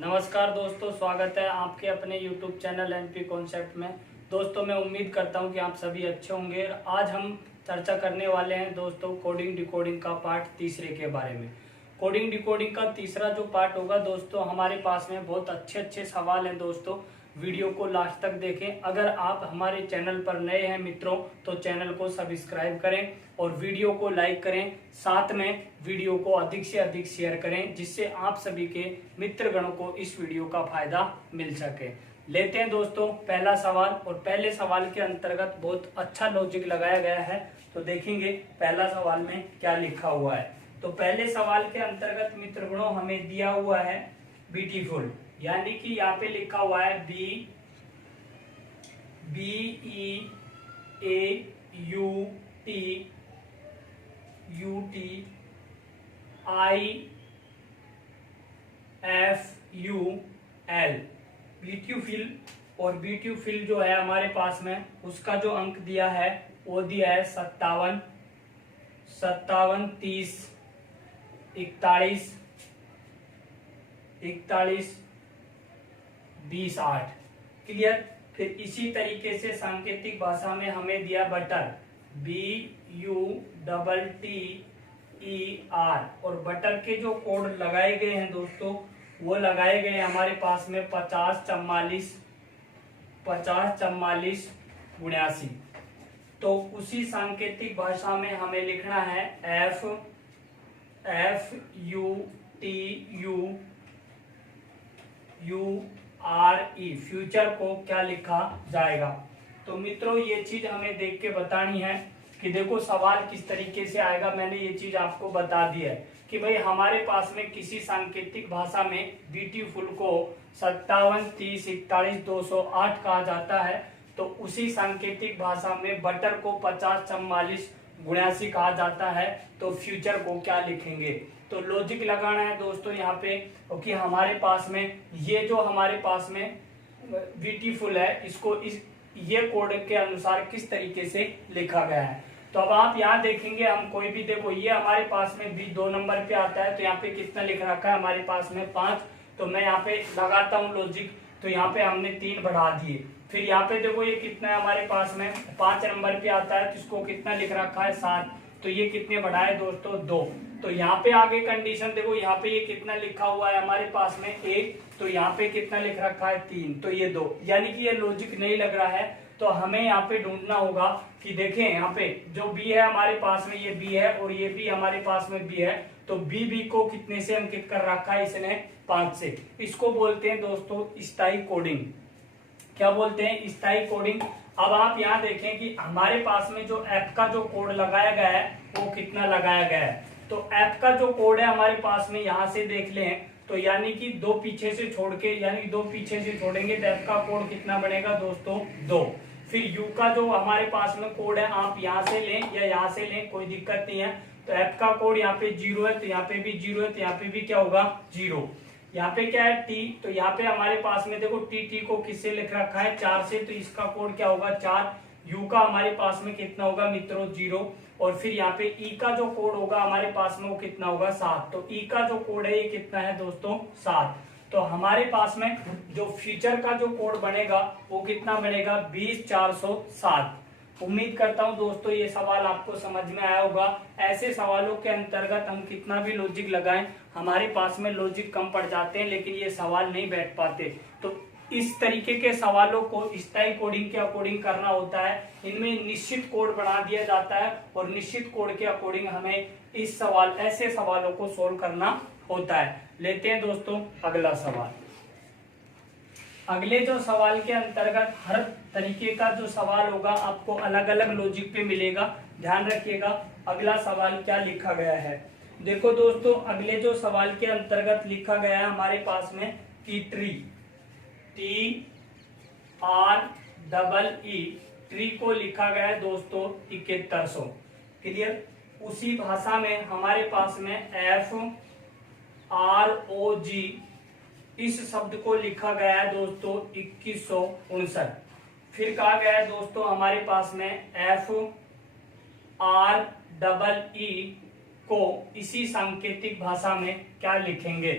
नमस्कार दोस्तों, स्वागत है आपके अपने YouTube चैनल एनपी कॉन्सेप्ट में। दोस्तों मैं उम्मीद करता हूं कि आप सभी अच्छे होंगे। आज हम चर्चा करने वाले हैं दोस्तों कोडिंग डिकोडिंग का पार्ट तीसरे के बारे में। कोडिंग डिकोडिंग का तीसरा जो पार्ट होगा दोस्तों, हमारे पास में बहुत अच्छे सवाल हैं दोस्तों। वीडियो को लास्ट तक देखें। अगर आप हमारे चैनल पर नए हैं मित्रों तो चैनल को सब्सक्राइब करें और वीडियो को लाइक करें। साथ में वीडियो को अधिक से अधिक शेयर करें जिससे आप सभी के मित्रगणों को इस वीडियो का फायदा मिल सके। लेते हैं दोस्तों पहला सवाल, और पहले सवाल के अंतर्गत बहुत अच्छा लॉजिक लगाया गया है। तो देखेंगे पहला सवाल में क्या लिखा हुआ है। तो पहले सवाल के अंतर्गत मित्रगणों हमें दिया हुआ है ब्यूटीफुल, यानी कि यहाँ पे लिखा हुआ है BEAUTIFUL ब्यूटीफुल। और ब्यूटीफुल जो है हमारे पास में उसका जो अंक दिया है वो दिया है 57, 30, 41, 20, 8। क्लियर। फिर इसी तरीके से सांकेतिक भाषा में हमें दिया बटर, BUTTER, और बटर के जो कोड लगाए गए हैं दोस्तों वो लगाए गए हमारे पास में 50, 44, 79। तो उसी सांकेतिक भाषा में हमें लिखना है FUTURE, फ्यूचर को क्या लिखा जाएगा। तो मित्रों ये चीज हमें देख के बतानी है कि देखो सवाल किस तरीके से आएगा। मैंने ये चीज आपको बता दी है कि भाई हमारे पास में किसी सांकेतिक भाषा में ब्यूटीफुल को 57, 30, 41, 208 कहा जाता है। तो उसी सांकेतिक भाषा में बटर को 50, 44, 79 कहा जाता है। तो फ्यूचर को क्या लिखेंगे। तो लॉजिक लगाना है दोस्तों यहाँ पे, क्योंकि हमारे पास में ये जो हमारे पास में ब्यूटीफुल है इसको ये कोड के अनुसार किस तरीके से लिखा गया है। तो अब आप यहाँ देखेंगे, हम कोई भी देखो ये हमारे पास में भी 2 नंबर पे आता है। तो यहाँ पे कितना लिख रखा है हमारे पास में 5। तो मैं यहाँ पे लगाता हूँ लॉजिक। तो यहाँ पे हमने 3 बढ़ा दिए। फिर यहाँ पे देखो ये कितना है हमारे पास में 5 नंबर पे आता है। तो इसको कितना लिख रखा है 7। तो ये कितने बढ़ाए दोस्तों 2। तो यहाँ पे आगे कंडीशन देखो, यहाँ पे ये कितना लिखा हुआ है हमारे पास में 1। तो यहाँ पे कितना लिख रखा है 3। तो ये 2, यानी कि ये लॉजिक नहीं लग रहा है। तो हमें यहाँ पे ढूंढना होगा कि देखें यहाँ पे जो बी है हमारे पास में, ये बी है और ये भी हमारे पास में बी है। तो बी को कितने से अंकित कर रखा है इसने 5 से। इसको बोलते हैं दोस्तों स्थायी कोडिंग। क्या बोलते हैं स्थायी कोडिंग। अब आप यहाँ देखें कि हमारे पास में जो एफ का जो कोड लगाया गया है वो कितना लगाया गया है। तो एफ का जो कोड है हमारे पास में यहाँ से देख लें तो यानी कि 2 पीछे से छोड़ के, यानी 2 पीछे से छोड़ेंगे तो एफ का कोड कितना बनेगा दोस्तों 2। फिर यू का जो हमारे पास में कोड है आप यहाँ से लें या यहाँ से लें, कोई दिक्कत नहीं है। तो एफ का कोड यहाँ पे 0 है तो यहाँ पे भी 0 है, तो यहाँ पे भी क्या होगा 0। यहाँ पे क्या है टी, तो यहाँ पे हमारे पास में देखो टी को किससे लिख रखा है 4 से। तो इसका कोड क्या होगा 4। यू का हमारे पास में कितना होगा मित्रों 0। और फिर यहाँ पे ई का जो कोड होगा हमारे पास में वो कितना होगा 7। तो ई का जो कोड है ये कितना है दोस्तों 7। तो हमारे पास में जो फ्यूचर का जो कोड बनेगा वो कितना बनेगा 20407। उम्मीद करता हूं दोस्तों ये सवाल आपको समझ में आया होगा। ऐसे सवालों के अंतर्गत हम कितना भी लॉजिक लगाएं हमारे पास में लॉजिक कम पड़ जाते हैं, लेकिन ये सवाल नहीं बैठ पाते। तो इस तरीके के सवालों को स्थायी कोडिंग के अकॉर्डिंग करना होता है। इनमें निश्चित कोड बना दिया जाता है और निश्चित कोड के अकॉर्डिंग हमें ऐसे सवालों को सोल्व करना होता है। लेते हैं दोस्तों अगला सवाल। अगले जो सवाल के अंतर्गत हर तरीके का जो सवाल होगा आपको अलग अलग लॉजिक पे मिलेगा, ध्यान रखिएगा। अगला सवाल क्या लिखा गया है देखो दोस्तों। अगले जो सवाल के अंतर्गत लिखा गया है हमारे पास में कि ट्री को लिखा गया है दोस्तों 7100। क्लियर। उसी भाषा में हमारे पास में FROG इस शब्द को लिखा गया है दोस्तों 2159। फिर कहा गया है दोस्तों हमारे पास में FREE को इसी सांकेतिक भाषा में क्या लिखेंगे।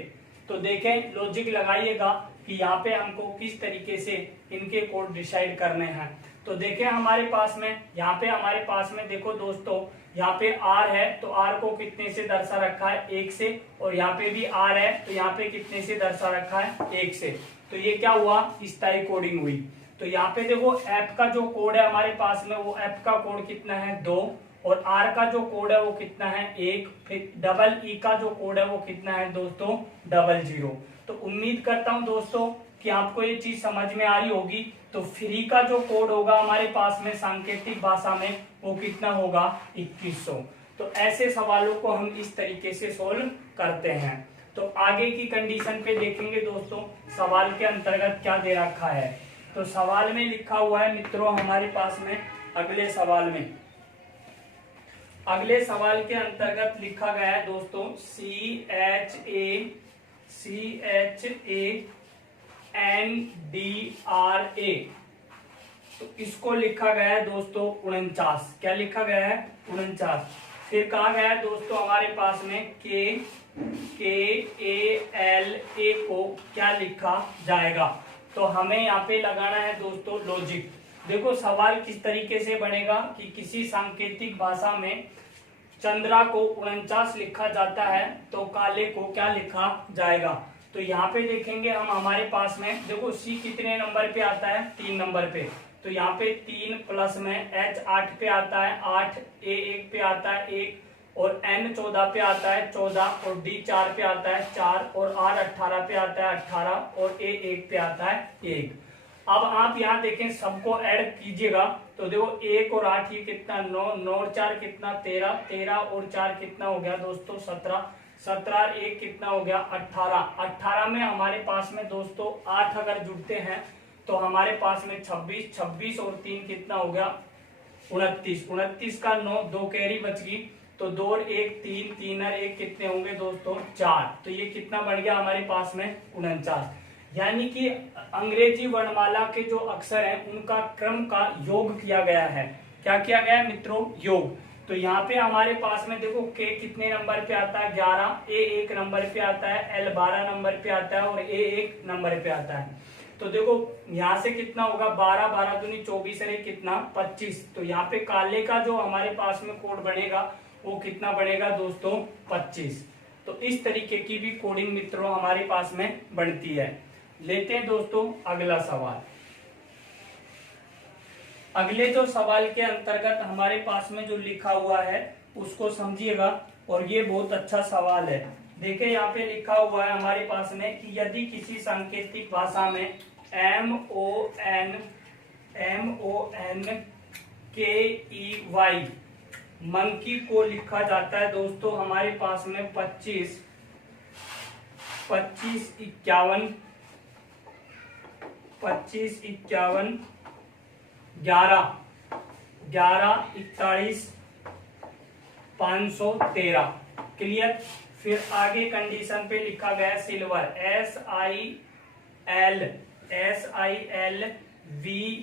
तो देखें, लॉजिक लगाइएगा कि यहाँ पे हमको किस तरीके से इनके कोड डिसाइड करने हैं। तो देखें हमारे पास में, यहाँ पे हमारे पास में देखो दोस्तों, यहाँ पे R है तो R को कितने से दर्शा रखा है, 1 से, और यहाँ पे भी R है तो यहाँ पे कितने से दर्शा रखा है, 1 से। तो ये क्या हुआ, स्थायी कोडिंग हुई। तो यहाँ पे देखो F का जो कोड है हमारे पास में, वो F का कोड कितना है, 2, और R का जो कोड है वो कितना है, 1। फिर डबल E का जो कोड है वो कितना है दोस्तों, 00। तो उम्मीद करता हूं दोस्तों कि आपको ये चीज समझ में आ रही होगी। तो फ्री का जो कोड होगा हमारे पास में सांकेतिक भाषा में, वो कितना होगा, 2100। तो ऐसे सवालों को हम इस तरीके से सोल्व करते हैं। तो आगे की कंडीशन पे देखेंगे दोस्तों, सवाल के अंतर्गत क्या दे रखा है। तो सवाल में लिखा हुआ है मित्रों हमारे पास में, अगले सवाल के अंतर्गत लिखा गया है दोस्तों, CHANDRA। तो इसको लिखा गया है दोस्तों 49। क्या लिखा गया है, 49। फिर कहा गया है दोस्तों हमारे पास में KALA को क्या लिखा जाएगा। तो हमें यहाँ पे लगाना है दोस्तों लॉजिक। देखो सवाल किस तरीके से बनेगा कि किसी सांकेतिक भाषा में चंद्रा को 49 लिखा जाता है तो काले को क्या लिखा जाएगा। तो यहाँ पे देखेंगे हम, हमारे पास में देखो C कितने नंबर पे आता है, 3 नंबर पे। तो यहाँ पे 3 प्लस में H 8 पे आता है 8, A 1 पे आता है 1, और N 14 पे आता है 14, और D 4 पे आता है 4, और R 18 पे आता है 18, और A 1 पे आता है 1। अब आप यहाँ देखें, सबको ऐड कीजिएगा तो देखो 1 और 8 ये कितना, 9, 9 और 4 कितना, 13, 13 और 4 कितना हो गया दोस्तों, 17, 17 और 1 कितना हो गया, 18, 18 में हमारे पास में दोस्तों 8 अगर जुड़ते हैं तो हमारे पास में 26, 26 और 3 कितना हो गया, 29, 29 का 9, 2 कैरी बच गई, तो 2 और 1 3, 3 और 1 कितने होंगे दोस्तों, 4। तो ये कितना बढ़ गया हमारे पास में, 49। यानी कि अंग्रेजी वर्णमाला के जो अक्षर हैं उनका क्रम का योग किया गया है। क्या किया गया है मित्रों, योग। तो यहाँ पे हमारे पास में देखो K कितने नंबर पे आता है, 11, A 1 नंबर पे आता है, L 12 नंबर पे आता है, और A 1 नंबर पे आता है। तो देखो यहाँ से कितना होगा, 12, 12 दूनी 24, अरे कितना, 25। तो यहाँ पे काले का जो हमारे पास में कोड बनेगा वो कितना बनेगा दोस्तों, 25। तो इस तरीके की भी कोडिंग मित्रों हमारे पास में बनती है। लेते हैं दोस्तों अगला सवाल। अगले जो सवाल के अंतर्गत हमारे पास में जो लिखा हुआ है उसको समझिएगा, और ये बहुत अच्छा सवाल है। देखिए यहाँ पे लिखा हुआ है हमारे पास में कि यदि किसी सांकेतिक भाषा में MONKEY मंकी को लिखा जाता है दोस्तों हमारे पास में 25, 51, 11, 41, 513। क्लियर। फिर आगे कंडीशन पे लिखा गया सिल्वर,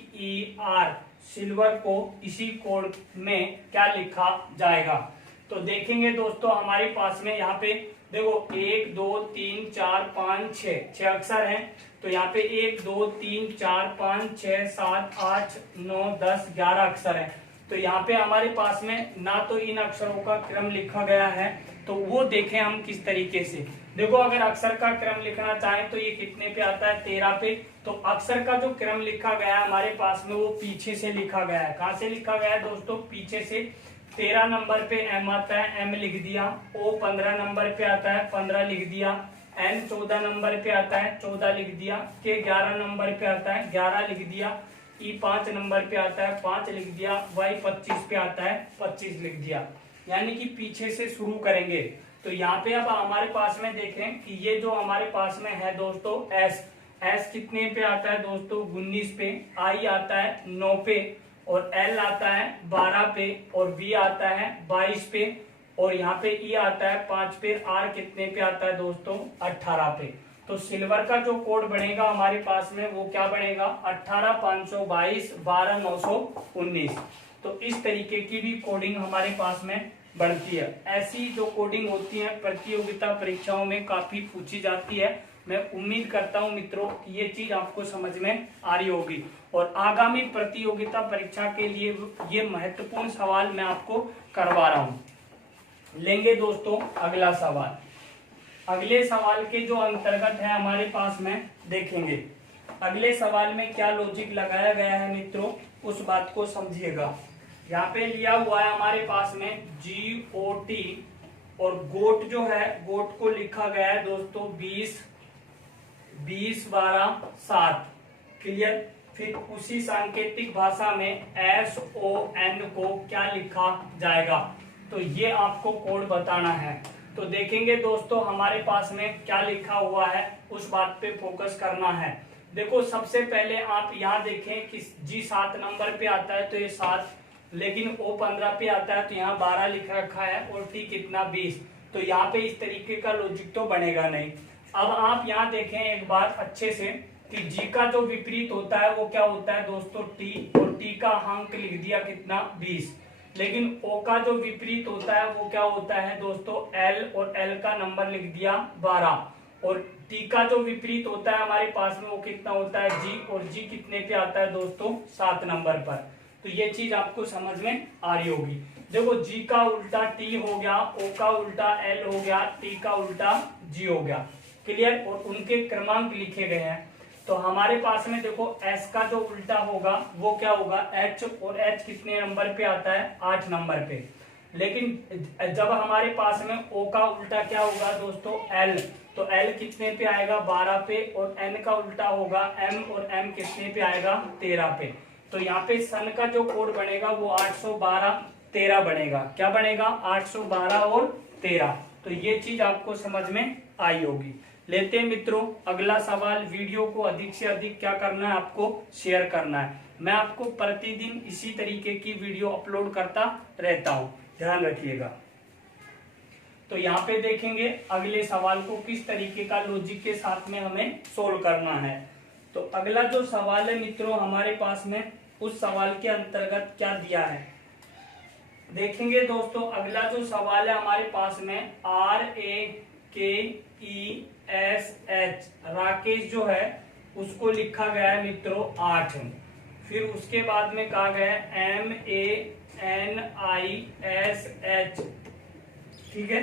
SILVER, सिल्वर को इसी कोड में क्या लिखा जाएगा। तो देखेंगे दोस्तों हमारे पास में यहाँ पे देखो 1 2 3 4 5 6 अक्षर हैं। तो यहाँ पे 1 2 3 4 5 6 7 8 9 10 11 अक्षर हैं। तो यहाँ पे हमारे पास में ना तो इन अक्षरों का क्रम लिखा गया है, तो वो देखें हम किस तरीके से। देखो अगर अक्षर का क्रम लिखना चाहें तो ये कितने पे आता है, 13 पे। तो अक्षर का जो क्रम लिखा गया है हमारे पास में वो पीछे से लिखा गया है। कहाँ से लिखा गया है दोस्तों, पीछे से। 13 नंबर पे M आता है, M लिख दिया। O 15 नंबर पे आता है, 15 लिख दिया। N 14 नंबर पे आता है, 14 लिख दिया। K 11 नंबर पे आता है, 11 लिख दिया। E 5 नंबर पे आता है, 5 लिख दिया। Y 25 पे आता है, 25 लिख दिया। यानी कि पीछे से शुरू करेंगे। तो यहाँ पे अब हमारे पास में देखें कि ये जो हमारे पास में है दोस्तों S कितने पे आता है दोस्तों, 19 पे। I आता है 9 पे, और L आता है 12 पे, और V आता है 22 पे, और यहाँ पे E आता है 5 पे। R कितने पे आता है दोस्तों, 18 पे। तो सिल्वर का जो कोड बनेगा हमारे पास में वो क्या बनेगा, 18 522 12 919। तो इस तरीके की भी कोडिंग हमारे पास में बनती है। ऐसी जो कोडिंग होती है प्रतियोगिता परीक्षाओं में काफी पूछी जाती है। मैं उम्मीद करता हूं मित्रों कि ये चीज आपको समझ में आ रही होगी और आगामी प्रतियोगिता परीक्षा के लिए ये महत्वपूर्ण सवाल मैं आपको करवा रहा हूं। लेंगे दोस्तों अगला सवाल। अगले सवाल के जो अंतर्गत है हमारे पास में देखेंगे अगले सवाल में क्या लॉजिक लगाया गया है मित्रों, उस बात को समझिएगा। यहाँ पे लिया हुआ है हमारे पास में GOT और गोट जो है गोट को लिखा गया है दोस्तों 20 20 12 7। क्लियर। फिर उसी सांकेतिक भाषा में SON को क्या लिखा जाएगा, तो ये आपको कोड बताना है। तो देखेंगे दोस्तों हमारे पास में क्या लिखा हुआ है, उस बात पे फोकस करना है। देखो सबसे पहले आप यहाँ देखें कि G 7 नंबर पे आता है तो ये 7, लेकिन O 15 पे आता है तो यहाँ 12 लिख रखा है और T कितना 20। तो यहाँ पे इस तरीके का लॉजिक तो बनेगा नहीं। अब आप यहाँ देखें एक बार अच्छे से कि G का जो विपरीत होता है वो क्या होता है दोस्तों T, और T का अंक लिख दिया कितना 20। लेकिन O का जो विपरीत होता है वो क्या होता है दोस्तों L, और L का नंबर लिख दिया 12। और T का जो विपरीत होता है हमारे पास में वो कितना होता है G, और G कितने पे आता है दोस्तों 7 नंबर पर। तो ये चीज आपको समझ में आ रही होगी। देखो G का उल्टा T हो गया, O का उल्टा L हो गया, T का उल्टा G हो गया। क्लियर। और उनके क्रमांक लिखे गए हैं। तो हमारे पास में देखो S का जो उल्टा होगा वो क्या होगा H, और H कितने नंबर पे आता है 8 नंबर पे। लेकिन जब हमारे पास में O का उल्टा क्या होगा दोस्तों L, तो L कितने पे आएगा 12 पे, और N का उल्टा होगा M, और M कितने पे आएगा 13 पे। तो यहाँ पे सन का जो कोड बनेगा वो 812 13 बनेगा। क्या बनेगा 812 और 13। तो ये चीज आपको समझ में आई होगी। लेते हैं मित्रों अगला सवाल। वीडियो को अधिक से अधिक क्या करना है, आपको शेयर करना है। मैं आपको प्रतिदिन इसी तरीके की वीडियो अपलोड करता रहता हूं, ध्यान रखिएगा। तो यहाँ पे देखेंगे अगले सवाल को किस तरीके का लॉजिक के साथ में हमें सोल्व करना है। तो अगला जो सवाल है मित्रों हमारे पास में, उस सवाल के अंतर्गत क्या दिया है देखेंगे दोस्तों। अगला जो सवाल है हमारे पास में RAKESH, राकेश जो है उसको लिखा गया है मित्रों 8। फिर उसके बाद में कहा गया है MANISH, ठीक है।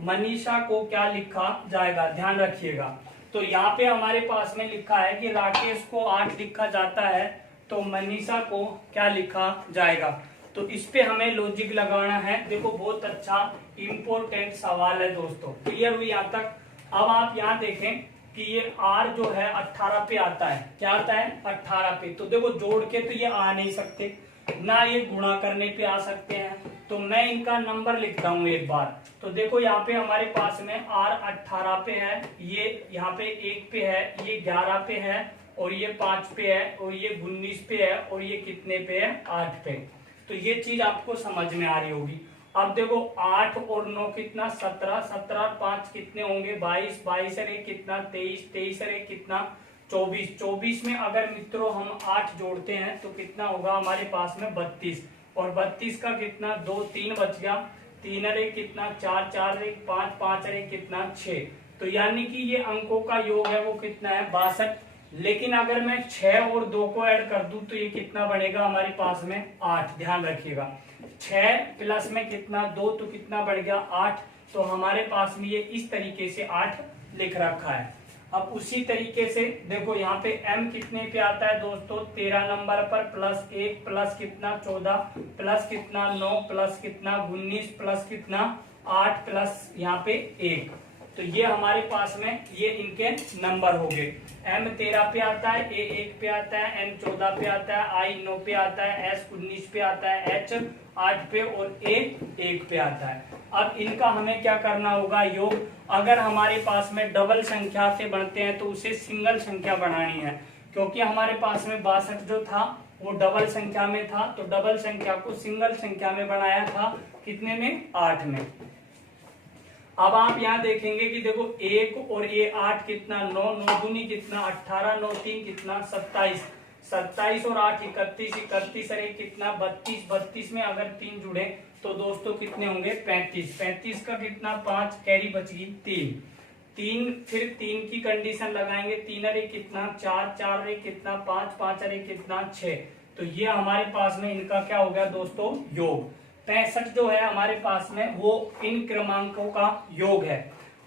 मनीषा को क्या लिखा जाएगा, ध्यान रखिएगा। तो यहाँ पे हमारे पास में लिखा है कि राकेश को 8 लिखा जाता है, तो मनीषा को क्या लिखा जाएगा। तो इस पे हमें लॉजिक लगाना है। देखो बहुत अच्छा इंपॉर्टेंट सवाल है दोस्तों। क्लियर हुई यहाँ तक। अब आप यहाँ देखें कि ये R जो है 18 पे आता है। क्या आता है 18 पे। तो देखो जोड़ के तो ये आ नहीं सकते, ना ये गुणा करने पे आ सकते हैं। तो मैं इनका नंबर लिखता हूं एक बार। तो देखो यहाँ पे हमारे पास में R 18 पे है, ये यहाँ पे 1 पे है, ये 11 पे है, और ये 5 पे है, और ये 19 पे है, और ये कितने पे है 8 पे। तो ये चीज आपको समझ में आ रही होगी। अब देखो 8 और 9 कितना 17, 17 और 5 कितने होंगे 22, 22 और 1 कितना 23, 23 और 1 कितना 24, 24 में अगर मित्रों हम 8 जोड़ते हैं तो कितना होगा हमारे पास में 32, और 32 का कितना 2 3 बच गया, 3 और 1 कितना 4, 4 और 1 5, 5 और 1 कितना 6। तो यानी कि ये अंकों का योग है वो कितना है 62। लेकिन अगर मैं 6 और 2 को ऐड कर दूं तो ये कितना बनेगा हमारे पास में 8। ध्यान रखिएगा 6 प्लस में कितना 2 तो कितना बढ़ गया 8। तो हमारे पास में ये इस तरीके से 8 लिख रखा है। अब उसी तरीके से देखो यहाँ पे m कितने पे आता है दोस्तों 13 नंबर पर, प्लस 1 प्लस कितना 14 प्लस कितना 9 प्लस कितना 19 प्लस कितना 8 प्लस यहाँ पे 1। तो ये हमारे पास में ये इनके नंबर हो गए। m 13 पे आता है, a 1 पे आता है, n 14 पे आता है, i 9 पे आता है, s 19 पे आता है, h 8 पे और a 1 पे आता है। अब इनका हमें क्या करना होगा योग। अगर हमारे पास में डबल संख्या से बनते हैं तो उसे सिंगल संख्या बनानी है, क्योंकि हमारे पास में 62 जो था वो डबल संख्या में था, तो डबल संख्या को सिंगल संख्या में बनाया था कितने में 8 में। अब आप यहाँ देखेंगे कि देखो 1 और ये 8 कितना 9, 9 दूनी कितना 18, 9 3 कितना 27, 27 और 8 31, 31 और 1 कितना 32, 32 में अगर 3 जुड़े तो दोस्तों कितने होंगे 35, 35 का कितना 5 कैरी बच गई 3। तीन, फिर 3 की कंडीशन लगाएंगे, 3 अरे कितना 4, 4 अरे कितना 5, 5 अरे कितना 6। तो ये हमारे पास में इनका क्या हो गया दोस्तों, योग। 65 जो है हमारे पास में वो इन क्रमांकों का योग है।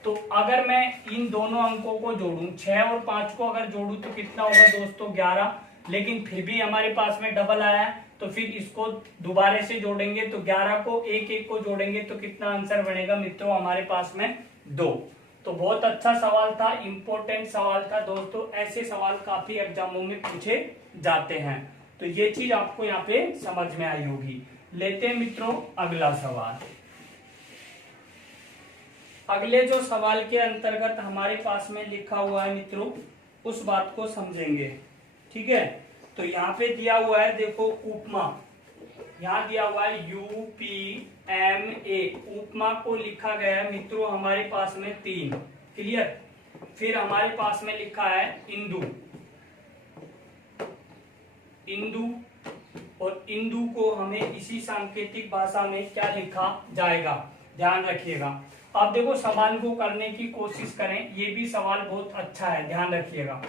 तो अगर मैं इन दोनों अंकों को जोड़ूं, 6 और 5 को अगर जोड़ूं तो कितना होगा दोस्तों 11, लेकिन फिर भी हमारे पास में डबल आया है, तो फिर इसको दोबारा से जोड़ेंगे तो 11 को एक एक को जोड़ेंगे तो कितना आंसर बनेगा मित्रों हमारे पास में 2। तो बहुत अच्छा सवाल था, इंपॉर्टेंट सवाल था दोस्तों, ऐसे सवाल काफी एग्जामों में पूछे जाते हैं। तो ये चीज आपको यहाँ पे समझ में आई होगी। लेते हैं मित्रों अगला सवाल। अगले जो सवाल के अंतर्गत हमारे पास में लिखा हुआ है मित्रों, उस बात को समझेंगे, ठीक है। तो यहाँ पे दिया हुआ है देखो उपमा, यहाँ दिया हुआ है UPMA, उपमा को लिखा गया है मित्रों हमारे पास में 3, क्लियर। फिर हमारे पास में लिखा है इंदु, इंदु, और इंदु को हमें इसी सांकेतिक भाषा में क्या लिखा जाएगा, ध्यान रखिएगा। अब देखो सवाल को करने की कोशिश करें, ये भी सवाल बहुत अच्छा है, ध्यान रखिएगा।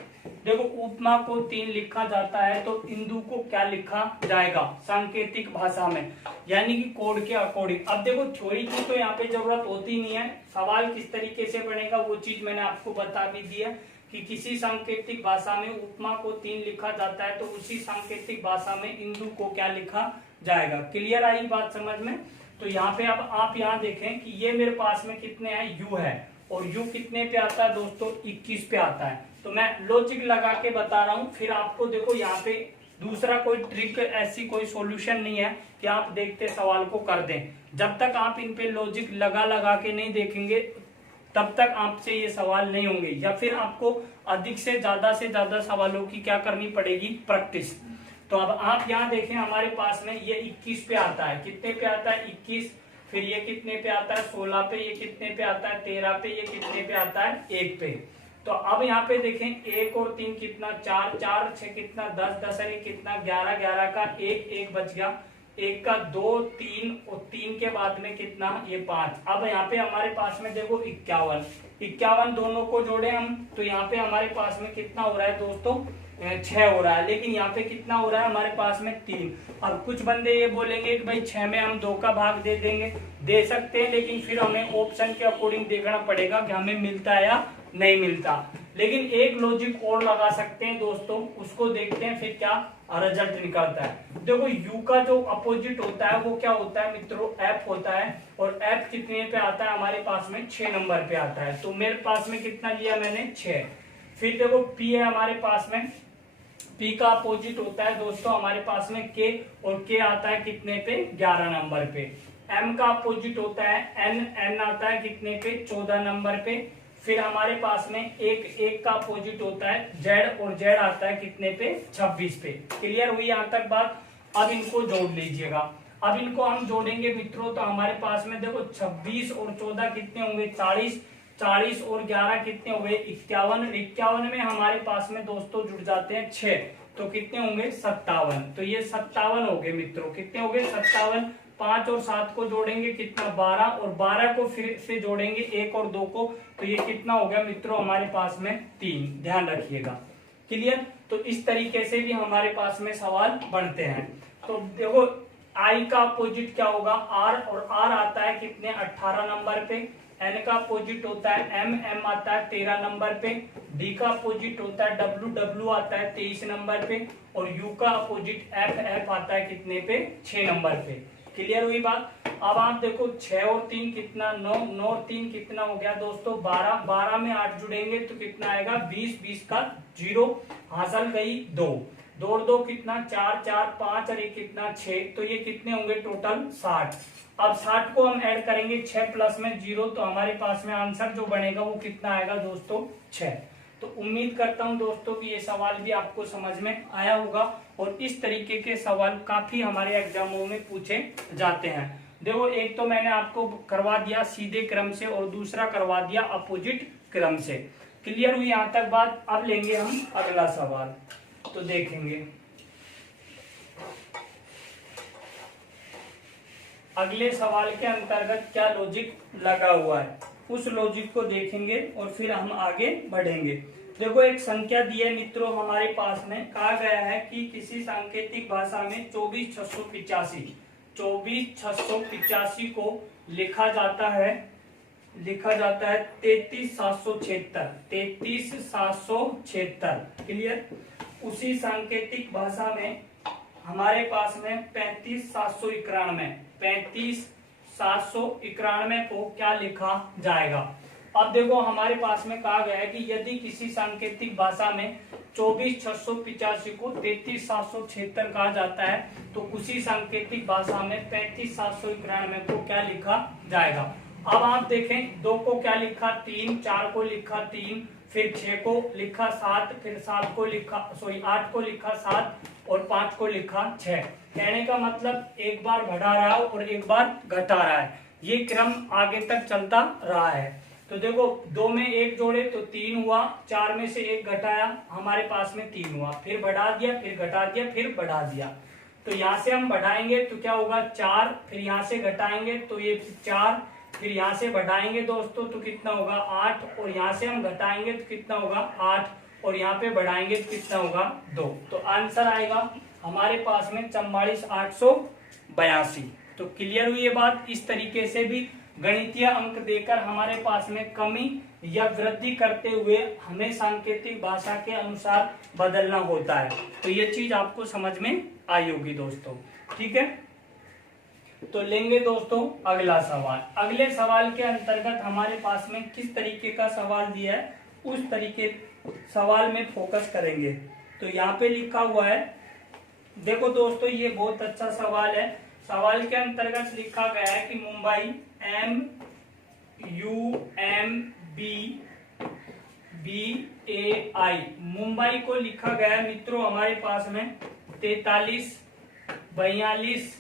देखो उपमा को 3 लिखा जाता है तो इंदु को क्या लिखा जाएगा सांकेतिक भाषा में, यानी कि कोड के अकॉर्डिंग। अब देखो थ्योरी की तो यहाँ पे जरूरत होती नहीं है, सवाल किस तरीके से बनेगा वो चीज मैंने आपको बता भी दी है कि किसी सांकेतिक भाषा में उपमा को 3 लिखा जाता है तो उसी सांकेतिक भाषा में इंदु को क्या लिखा जाएगा। क्लियर आई बात समझ में। तो यहाँ पे अब आप यहाँ देखें कि ये मेरे पास में कितने हैं, U है, और U कितने पे आता है दोस्तों 21 पे आता है। तो मैं लॉजिक लगा के बता रहा हूँ, फिर आपको देखो यहाँ पे दूसरा कोई ट्रिक, ऐसी कोई सॉल्यूशन नहीं है कि आप देखते सवाल को कर दें। जब तक आप इन पे लॉजिक लगा के नहीं देखेंगे तब तक आपसे ये सवाल नहीं होंगे, या फिर आपको अधिक से ज्यादा सवालों की क्या करनी पड़ेगी, प्रैक्टिस। तो अब आप यहाँ देखें हमारे पास में ये 21 पे आता है, कितने पे आता है 21, फिर ये कितने पे आता है 16 पे, ये कितने पे आता है 13 पे, ये कितने पे आता है 1 पे। तो अब यहाँ पे देखें 1 और 3 कितना 4, 4 6 कितना 10, 10 अरे कितना 11, 11 का 1, 1 बच गया, 1 का 2, 3 और 3 के बाद में कितना ये 5। अब यहाँ पे हमारे पास में देखो 51, 51 दोनों को जोड़े हम तो यहाँ पे हमारे पास में कितना हो रहा है दोस्तों 6 हो रहा है, लेकिन यहाँ पे कितना हो रहा है हमारे पास में 3। अब कुछ बंदे ये बोलेंगे कि भाई 6 में हम 2 का भाग दे देंगे, दे सकते हैं, लेकिन फिर हमें ऑप्शन के अकॉर्डिंग देखना पड़ेगा कि हमें मिलता है या नहीं मिलता। लेकिन एक लॉजिक और लगा सकते हैं दोस्तों, उसको देखते हैं फिर क्या रिजल्ट निकलता है। देखो U का जो अपोजिट होता है वो क्या होता है मित्रों, F होता है, और F कितने पे आता है हमारे पास में 6 नंबर पे आता है। तो मेरे पास में कितना लिया मैंने 6। फिर देखो P है हमारे पास में, P का अपोजिट होता है दोस्तों हमारे पास में K, और K आता है कितने पे 11 नंबर पे। M का अपोजिट होता है N, N आता है कितने पे 14 नंबर पे। फिर हमारे पास में एक का अपोजिट होता है Z, और Z आता है कितने पे 26 पे। क्लियर हुई यहाँ तक बात। अब इनको जोड़ लीजिएगा, अब इनको हम जोड़ेंगे मित्रों तो हमारे पास में देखो 26 और 14 कितने होंगे 40, 40 और 11 कितने हो गए 51, 51 में हमारे पास में दोस्तों जुड़ जाते हैं 6, तो कितने होंगे 57। तो ये 57 हो गए मित्रों, कितने हो गए 57। 5 और 7 को जोड़ेंगे कितना 12, और 12 को फिर से जोड़ेंगे 1 और 2 को, तो ये कितना हो गया मित्रों हमारे पास में 3। ध्यान रखिएगा, क्लियर। तो इस तरीके से भी हमारे पास में सवाल बनते हैं। तो देखो I का अपोजिट क्या होगा R, और R आता है कितने 18 नंबर पे। N का अपोजिट होता है M, M आता है 13 नंबर पे। D का अपोजिट होता है W, W आता है 23 नंबर पे। और U का अपोजिट F, F आता है कितने पे 6 नंबर पे। क्लियर हुई बात। अब आप देखो 6 और 3 कितना 9, 9 और 3 कितना हो गया दोस्तों 12, 12 में 8 जुड़ेंगे तो कितना आएगा 20, 20 का 0 हासिल गई 2, 2 और 2 कितना 4, 4 5 और 1 कितना 6, तो ये कितने होंगे टोटल 60। अब 60 को हम ऐड करेंगे 6 प्लस में 0, तो हमारे पास में आंसर जो बनेगा वो कितना आएगा दोस्तों 6। तो उम्मीद करता हूं दोस्तों कि ये सवाल भी आपको समझ में आया होगा, और इस तरीके के सवाल काफी हमारे एग्जामों में पूछे जाते हैं। देखो एक तो मैंने आपको करवा दिया सीधे क्रम से, और दूसरा करवा दिया अपोजिट क्रम से। क्लियर हुई यहां तक बात। अब लेंगे हम अगला सवाल, तो देखेंगे अगले सवाल के अंतर्गत क्या लॉजिक लगा हुआ है। उस लॉजिक को देखेंगे और फिर हम आगे बढ़ेंगे। देखो एक संख्या दी है मित्रों हमारे पास में, कहा गया है कि किसी सांकेतिक भाषा में 24,685 को लिखा जाता है 33,776। क्लियर। उसी सांकेतिक भाषा में हमारे पास में 35,791 को क्या लिखा जाएगा। अब देखो हमारे पास में कहा गया है कि यदि किसी सांकेतिक भाषा में 24,685 को 33,776 कहा जाता है तो उसी सांकेतिक भाषा में 35,791 को क्या लिखा जाएगा। अब आप देखें 2 को क्या लिखा 3, 4 को लिखा 3, फिर 6 को लिखा 7, फिर 8 को लिखा 7 और 5 को लिखा 6। कहने का मतलब एक बार बढ़ा रहा है और एक बार घटा रहा है, ये क्रम आगे तक चलता रहा है। तो देखो 2 में 1 जोड़े तो 3 हुआ, 4 में से 1 घटाया हमारे पास में 3 हुआ, फिर बढ़ा दिया, फिर घटा दिया, फिर बढ़ा दिया। तो यहाँ से हम बढ़ाएंगे तो क्या होगा 4, फिर यहाँ से घटाएंगे तो ये 4, फिर यहाँ से बढ़ाएंगे दोस्तों तो कितना होगा 8, और यहाँ से हम घटाएंगे तो कितना होगा 8, और यहाँ पे बढ़ाएंगे तो कितना होगा 2। तो आंसर आएगा हमारे पास में 44,882। तो क्लियर हुई ये बात। इस तरीके से भी गणितीय अंक देकर हमारे पास में कमी या वृद्धि करते हुए हमें सांकेतिक भाषा के अनुसार बदलना होता है। तो ये चीज आपको समझ में आई होगी दोस्तों। ठीक है, तो लेंगे दोस्तों अगला सवाल। अगले सवाल के अंतर्गत हमारे पास में किस तरीके का सवाल दिया है उस तरीके सवाल में फोकस करेंगे। तो यहाँ पे लिखा हुआ है, देखो दोस्तों ये बहुत अच्छा सवाल है। सवाल के अंतर्गत लिखा गया है कि मुंबई MUMBAI मुंबई को लिखा गया है मित्रों हमारे पास में 43, 42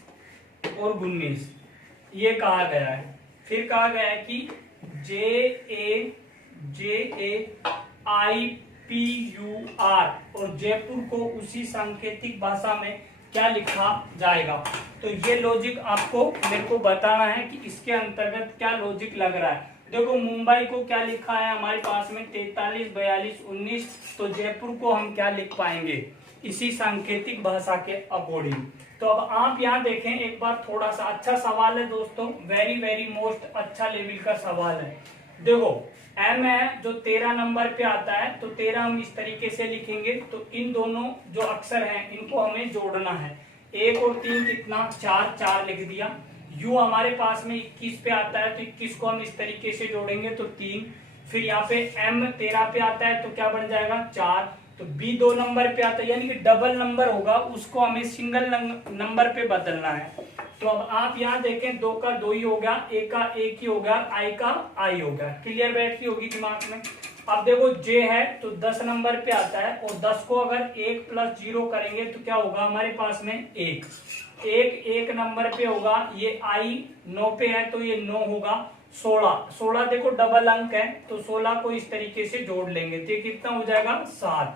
और 19 ये कहा गया है। फिर कहा गया है कि JAIPUR और जयपुर को उसी सांकेतिक भाषा में क्या लिखा जाएगा। तो ये लॉजिक आपको मेरे को बताना है कि इसके अंतर्गत क्या लॉजिक लग रहा है। देखो मुंबई को क्या लिखा है हमारे पास में 43, 42, 19, तो जयपुर को हम क्या लिख पाएंगे इसी सांकेतिक भाषा के अकॉर्डिंग। तो अब आप यहाँ देखें एक बार, थोड़ा सा अच्छा सवाल है दोस्तों, वेरी मोस्ट अच्छा लेवल का सवाल है। देखो M है जो 13 नंबर पे आता है, तो 13 हम इस तरीके से लिखेंगे। तो इन दोनों जो अक्षर हैं इनको हमें जोड़ना है। 1 और 3 कितना 4, 4 लिख दिया। U हमारे पास में 21 पे आता है, तो 21 को हम इस तरीके से जोड़ेंगे तो 3। फिर यहाँ पे M 13 पे आता है तो क्या बन जाएगा 4। तो B 2 नंबर पे आता है, यानी कि डबल नंबर होगा, उसको हमें सिंगल नंबर पे बदलना है। तो अब आप यहाँ देखें 2 का 2 ही हो गया, A का 1 ही हो गया, I का I हो गया। क्लियर बैठती होगी दिमाग में। अब देखो J है तो 10 नंबर पे आता है, और 10 को अगर 1 + 0 करेंगे तो क्या होगा हमारे पास में 1 नंबर पे होगा। ये I 9 पे है तो ये 9 होगा। 16 देखो डबल अंक है, तो 16 को इस तरीके से जोड़ लेंगे तो ये कितना हो जाएगा 7।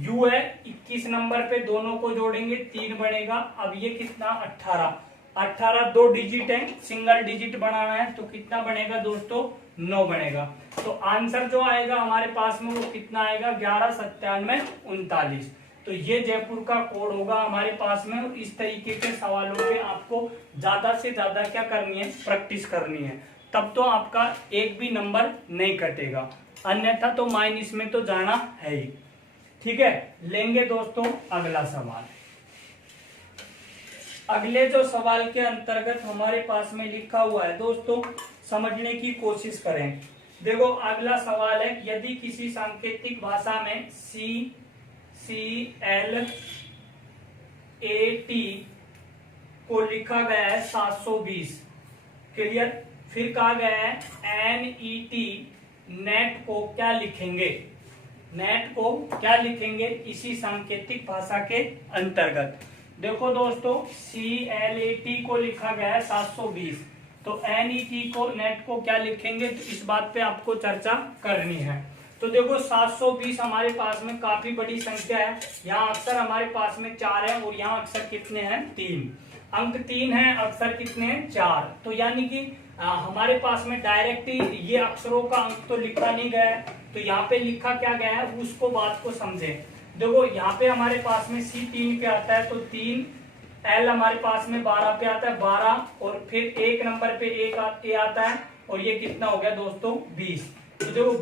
U है 21 नंबर पे, दोनों को जोड़ेंगे 3 बनेगा। अब ये कितना 18 2 डिजिट है, सिंगल डिजिट बनाना है तो कितना बनेगा दोस्तों 9 बनेगा। तो आंसर जो आएगा हमारे पास में वो कितना आएगा 11 97 39। तो ये जयपुर का कोड होगा हमारे पास में। और इस तरीके के सवालों पे आपको ज्यादा से ज्यादा क्या करनी है प्रैक्टिस करनी है, तब तो आपका एक भी नंबर नहीं कटेगा, अन्यथा तो माइनस में तो जाना है ही। ठीक है, लेंगे दोस्तों अगला सवाल। अगले जो सवाल के अंतर्गत हमारे पास में लिखा हुआ है दोस्तों, समझने की कोशिश करें। देखो अगला सवाल है, यदि किसी सांकेतिक भाषा में CLAT को लिखा गया है 720। क्लियर। फिर कहा गया है नेट को क्या लिखेंगे, नेट को क्या लिखेंगे इसी सांकेतिक भाषा के अंतर्गत। देखो दोस्तों CLAT को लिखा गया है 720, तो नेट को क्या लिखेंगे, तो इस बात पे आपको चर्चा करनी है। तो देखो 720 हमारे पास में काफी बड़ी संख्या है। यहाँ अक्षर हमारे पास में 4 है और यहाँ अक्षर कितने हैं 3, अंक 3 है, अक्षर कितने हैं 4। तो यानी कि हमारे पास में डायरेक्ट ही ये अक्षरों का अंक तो लिखा नहीं गया है, तो यहाँ पे लिखा क्या गया है उसको बात को समझें। देखो यहाँ पे हमारे पास में C 3 पे आता है तो 3, L हमारे पास में 12 पे आता है 12, और फिर एक नंबर पे A आता है, और ये कितना हो गया दोस्तों 20। तो देखो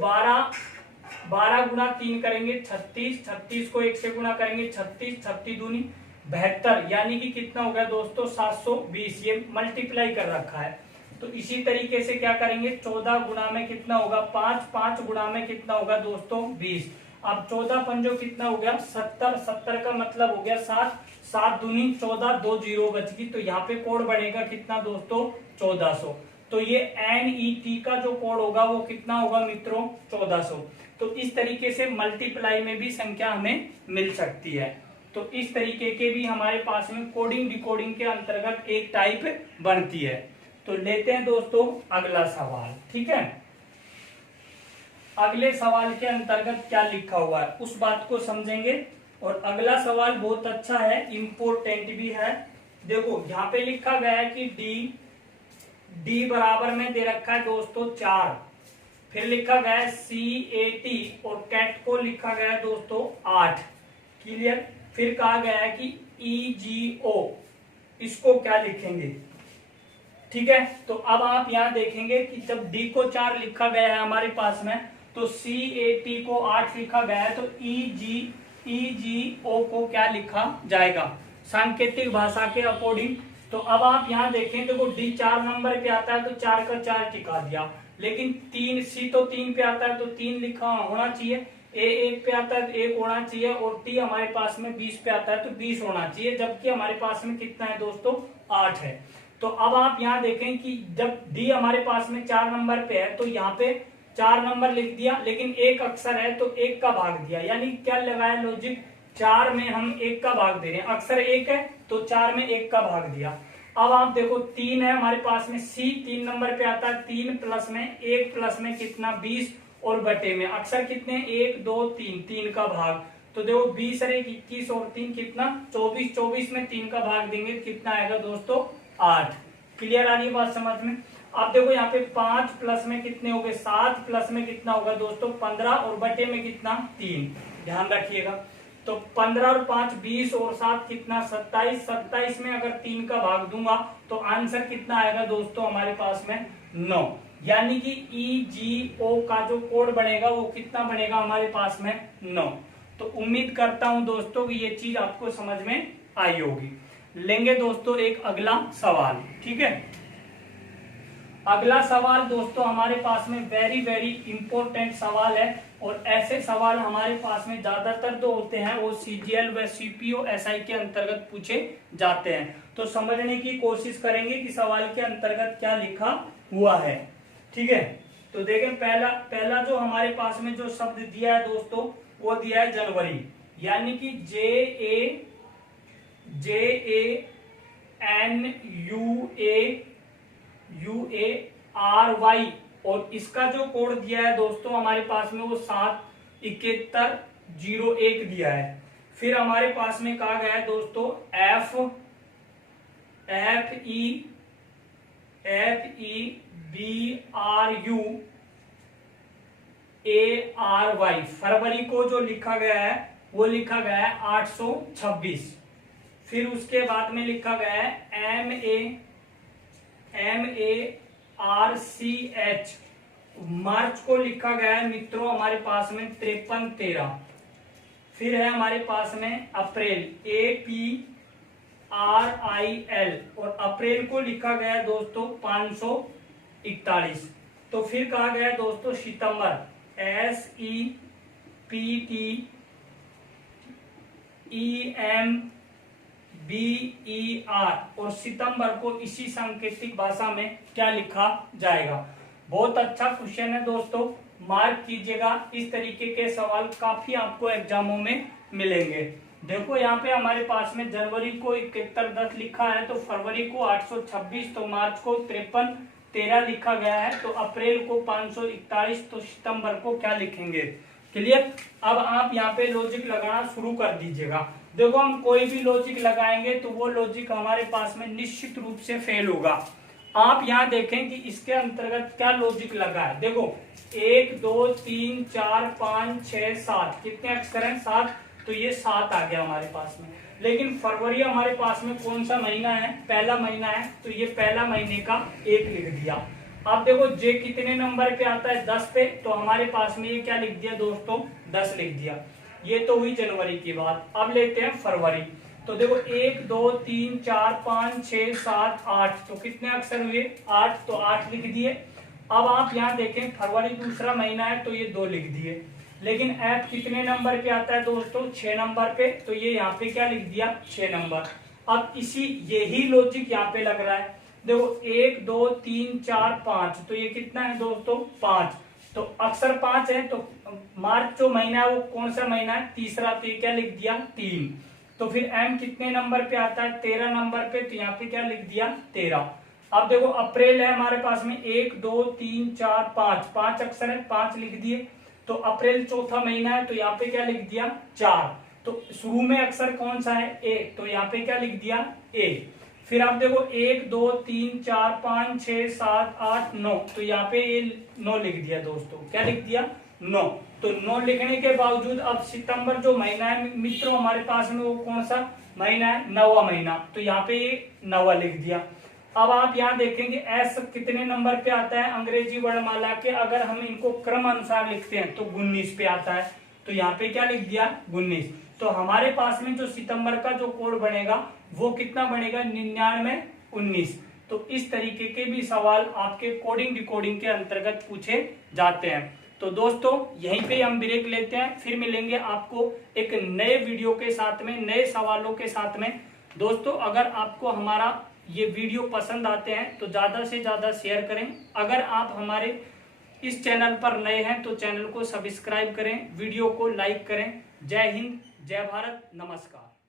12 गुना 3 करेंगे 36, 36 को 1 से गुना करेंगे 36, 36 दूनी 72, यानी कि कितना हो गया दोस्तों 720। ये मल्टीप्लाई कर रखा है। तो इसी तरीके से क्या करेंगे 14 गुना में कितना होगा 5, 5 गुना में कितना होगा दोस्तों 20। अब 14 पंजो कितना हो गया 70, 70 का मतलब हो गया 7, 7 दूनी 14, 2 जीरो बच गई, तो यहाँ पे कोड बनेगा कितना दोस्तों 1400। तो ये NET का जो कोड होगा वो कितना होगा मित्रों 1400। तो इस तरीके से मल्टीप्लाई में भी संख्या हमें मिल सकती है। तो इस तरीके के भी हमारे पास में कोडिंग डिकोडिंग के अंतर्गत एक टाइप बनती है। तो लेते हैं दोस्तों अगला सवाल, ठीक है। अगले सवाल के अंतर्गत क्या लिखा हुआ है उस बात को समझेंगे। और अगला सवाल बहुत अच्छा है, इंपोर्टेंट भी है। देखो यहाँ पे लिखा गया है कि डी बराबर में दे रखा है दोस्तों 4, फिर लिखा गया है CAT और कैट को लिखा गया है दोस्तों 8, क्लियर। फिर कहा गया है कि EGO, इसको क्या लिखेंगे, ठीक है। तो अब आप यहाँ देखेंगे कि जब D को 4 लिखा गया है हमारे पास में, तो CAT को 8 लिखा गया है, तो EGO को क्या लिखा जाएगा सांकेतिक भाषा के अकॉर्डिंग। तो अब आप यहाँ देखें देखो D 4 नंबर पे आता है तो 4 का 4 टिका दिया, लेकिन 3 C तो 3 पे आता है तो 3 लिखा होना चाहिए, A 1 पे आता है तो 1 होना चाहिए, और T हमारे पास में 20 पे आता है तो 20 होना चाहिए, जबकि हमारे पास में कितना है दोस्तों 8 है। तो अब आप यहाँ देखें कि जब D हमारे पास में 4 नंबर पे है तो यहाँ पे 4 नंबर लिख दिया, लेकिन एक अक्षर है तो 1 का भाग दिया, यानी क्या लगाया लॉजिक, 4 में हम 1 का भाग दे रहे हैं, अक्षर 1 है तो 4 में 1 का भाग दिया। अब आप देखो 3 है हमारे पास में, C 3 नंबर पे आता है, 3 प्लस में 1 प्लस में कितना 20, और बटे में अक्षर कितने 1 2 3, 3 का भाग। तो देखो 20 और 1 21 और 3 कितना 24, 24 में 3 का भाग देंगे कितना आएगा दोस्तों 8। क्लियर आ रही है बात समझ में। अब देखो यहाँ पे 5 प्लस में कितने हो गए 7, प्लस में कितना होगा दोस्तों 15, और बटे में कितना 3, ध्यान रखिएगा। तो 15 और 5 20 और 7 कितना 27, 27 में अगर 3 का भाग दूंगा तो आंसर कितना आएगा दोस्तों हमारे पास में 9, यानी कि EGO का जो कोड बनेगा वो कितना बनेगा हमारे पास में 9। तो उम्मीद करता हूं दोस्तों कि ये चीज आपको समझ में आई होगी। लेंगे दोस्तों एक अगला सवाल, ठीक है। अगला सवाल दोस्तों हमारे पास में वेरी वेरी इंपॉर्टेंट सवाल है, और ऐसे सवाल हमारे पास में ज्यादातर जो होते हैं वो CGL व CPO SI के अंतर्गत पूछे जाते हैं। तो समझने की कोशिश करेंगे कि सवाल के अंतर्गत क्या लिखा हुआ है, ठीक है। तो देखें पहला जो हमारे पास में जो शब्द दिया है दोस्तों वो दिया है जनवरी, यानी कि JANUARY, और इसका जो कोड दिया है दोस्तों हमारे पास में वो 77101 दिया है। फिर हमारे पास में कहा गया है दोस्तों FEBRUARY, फरवरी को जो लिखा गया है वो लिखा गया है 826। फिर उसके बाद में लिखा गया है MARCH, मार्च को लिखा गया है मित्रों हमारे पास में 5313। फिर है हमारे पास में अप्रैल APRIL, और अप्रैल को लिखा गया है दोस्तों 541। तो फिर कहा गया है दोस्तों सितंबर SEPTEMBER, और सितंबर को इसी सांकेतिक भाषा में क्या लिखा जाएगा। बहुत अच्छा क्वेश्चन है दोस्तों, मार्क कीजिएगा। इस तरीके के सवाल काफी आपको एग्जामों में मिलेंगे। देखो यहाँ पे हमारे पास में जनवरी को 7110 लिखा है, तो फरवरी को 826, तो मार्च को 5313 लिखा गया है, तो अप्रैल को 541, तो सितंबर को क्या लिखेंगे। क्लियर। अब आप यहाँ पे लॉजिक लगाना शुरू कर दीजिएगा। देखो हम कोई भी लॉजिक लगाएंगे तो वो लॉजिक हमारे पास में निश्चित रूप से फेल होगा। आप यहाँ देखें कि इसके अंतर्गत क्या लॉजिक लगा है। देखो 1 2 3 4 5 6 7 कितने अक्षर हैं 7, तो ये 7 आ गया हमारे पास में। लेकिन फरवरी हमारे पास में कौन सा महीना है, पहला महीना है, तो ये पहला महीने का 1 लिख दिया। अब देखो जे कितने नंबर पे आता है 10 पे, तो हमारे पास में ये क्या लिख दिया दोस्तों 10 लिख दिया। ये तो हुई जनवरी की बात। अब लेते हैं फरवरी। तो देखो 1 2 3 4 5 6 7 8, तो कितने अक्षर हुए 8, तो 8 लिख दिए। अब आप यहाँ देखें फरवरी दूसरा महीना है, तो ये 2 लिख दिए। लेकिन ऐप कितने नंबर पे आता है दोस्तों 6 नंबर पे, तो ये यहाँ पे क्या लिख दिया 6 नंबर। अब इसी यही लॉजिक यहाँ पे लग रहा है। देखो 1 2 3 4 5, तो ये कितना है दोस्तों 5, तो अक्षर 5 है, तो मार्च जो महीना है वो कौन सा महीना है तीसरा, तो ये क्या लिख दिया 3। तो फिर एम कितने नंबर पे आता है 13 नंबर पे, तो यहाँ पे क्या लिख दिया 13। अब देखो अप्रैल है हमारे पास में 1 2 3 4 5, 5 अक्षर है 5 लिख दिए। तो अप्रैल चौथा महीना है, तो यहाँ पे क्या लिख दिया 4। तो शुरू में अक्षर कौन सा है ए, तो यहाँ पे क्या लिख दिया ए। फिर आप देखो 1 2 3 4 5 6 7 8 9, तो यहाँ पे ये 9 लिख दिया दोस्तों। क्या लिख दिया 9। तो 9 लिखने के बावजूद अब सितंबर जो महीना है मित्रों हमारे पास में वो कौन सा महीना है 9वां महीना, तो यहाँ पे ये 9वां लिख दिया। अब आप यहाँ देखेंगे एस कितने नंबर पे आता है अंग्रेजी वर्णमाला के, अगर हम इनको क्रम अनुसार लिखते हैं तो 19 पे आता है, तो यहाँ पे क्या लिख दिया 19। तो हमारे पास में जो सितंबर का जो कोड बनेगा वो कितना बनेगा 99 19। तो इस तरीके के भी सवाल आपके कोडिंग डिकोडिंग के अंतर्गत पूछे जाते हैं। तो दोस्तों यहीं पे हम ब्रेक लेते हैं, फिर मिलेंगे आपको एक नए वीडियो के साथ में, नए सवालों के साथ में। दोस्तों अगर आपको हमारा ये वीडियो पसंद आते हैं तो ज्यादा से ज्यादा शेयर करें। अगर आप हमारे इस चैनल पर नए हैं तो चैनल को सब्सक्राइब करें, वीडियो को लाइक करें। जय हिंद, जय भारत, नमस्कार।